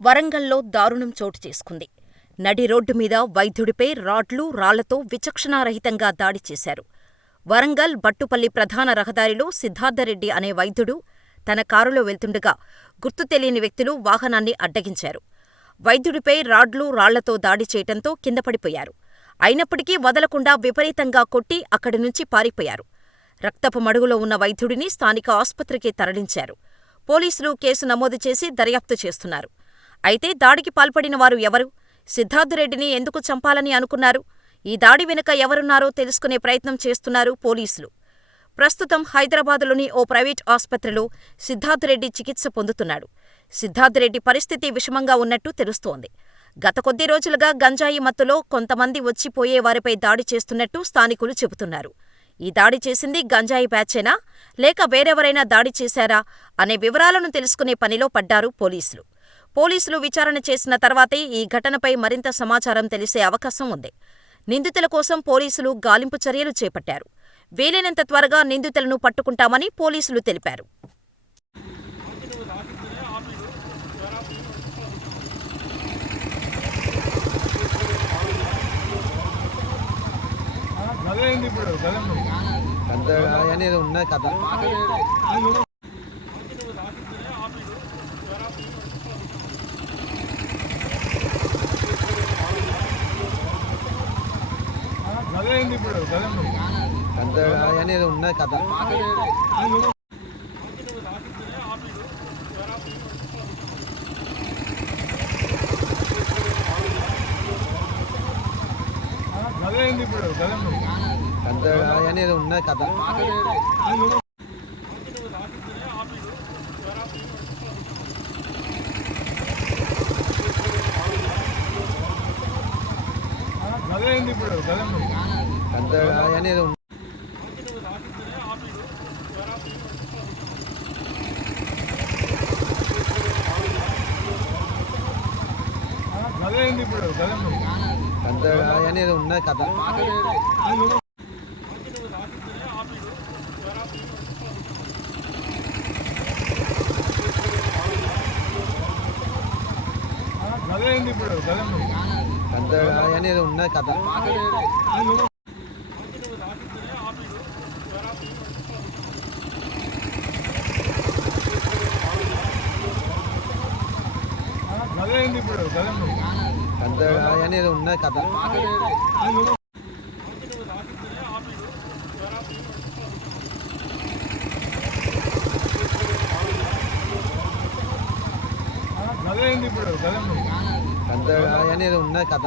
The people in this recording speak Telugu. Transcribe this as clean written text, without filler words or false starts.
వరంగల్లో దారుణం చోటు చేసుకుంది. నడి రోడ్డు మీద వైద్యుడిపై రాడ్లు, రాళ్లతో విచక్షణారహితంగా దాడి చేశారు. వరంగల్ బట్టుపల్లి ప్రధాన రహదారిలో సిద్ధార్థరెడ్డి అనే వైద్యుడు తన కారులో వెళ్తుండగా గుర్తు తెలియని వ్యక్తులు వాహనాన్ని అడ్డగించారు. వైద్యుడిపై రాడ్లు, రాళ్లతో దాడి చేయటంతో కిందపడిపోయారు. అయినప్పటికీ వదలకుండా విపరీతంగా కొట్టి అక్కడి నుంచి పారిపోయారు. రక్తపు మడుగులో ఉన్న వైద్యుడిని స్థానిక ఆస్పత్రికి తరలించారు. పోలీసులు కేసు నమోదు చేసి దర్యాప్తు చేస్తున్నారు. అయితే దాడికి పాల్పడిన వారు ఎవరు? సిద్ధార్థరెడ్డిని ఎందుకు చంపాలని అనుకున్నారు? ఈ దాడి వెనుక ఎవరున్నారో తెలుసుకునే ప్రయత్నం చేస్తున్నారు పోలీసులు. ప్రస్తుతం హైదరాబాదులోని ఓ ప్రైవేట్ ఆస్పత్రిలో సిద్ధార్థరెడ్డి చికిత్స పొందుతున్నాడు. సిద్ధార్థరెడ్డి పరిస్థితి విషమంగా ఉన్నట్టు తెలుస్తోంది. గత కొద్ది రోజులుగా గంజాయి మత్తులో కొంతమంది వచ్చిపోయే వారిపై దాడి చేస్తున్నట్టు స్థానికులు చెబుతున్నారు. ఈ దాడి చేసింది గంజాయి బ్యాచేనా లేక వేరెవరైనా దాడి చేశారా అనే వివరాలను తెలుసుకునే పనిలో పడ్డారు పోలీసులు. పోలీసులు విచారణ చేసిన తర్వాతే ఈ ఘటనపై మరింత సమాచారం తెలిసే అవకాశం ఉంది. నిందితుల కోసం పోలీసులు గాలింపు చర్యలు చేపట్టారు. వీలైనంత త్వరగా నిందితులను పట్టుకుంటామని పోలీసులు తెలిపారు. ఉన్నది కథ. అనేది ఉన్నది కథ. అనేది అనేది ఉన్నది కథ. అనేది ఉన్నది కథ. అనేది ఉన్నది కథ. అనేది ఉన్నది కథ.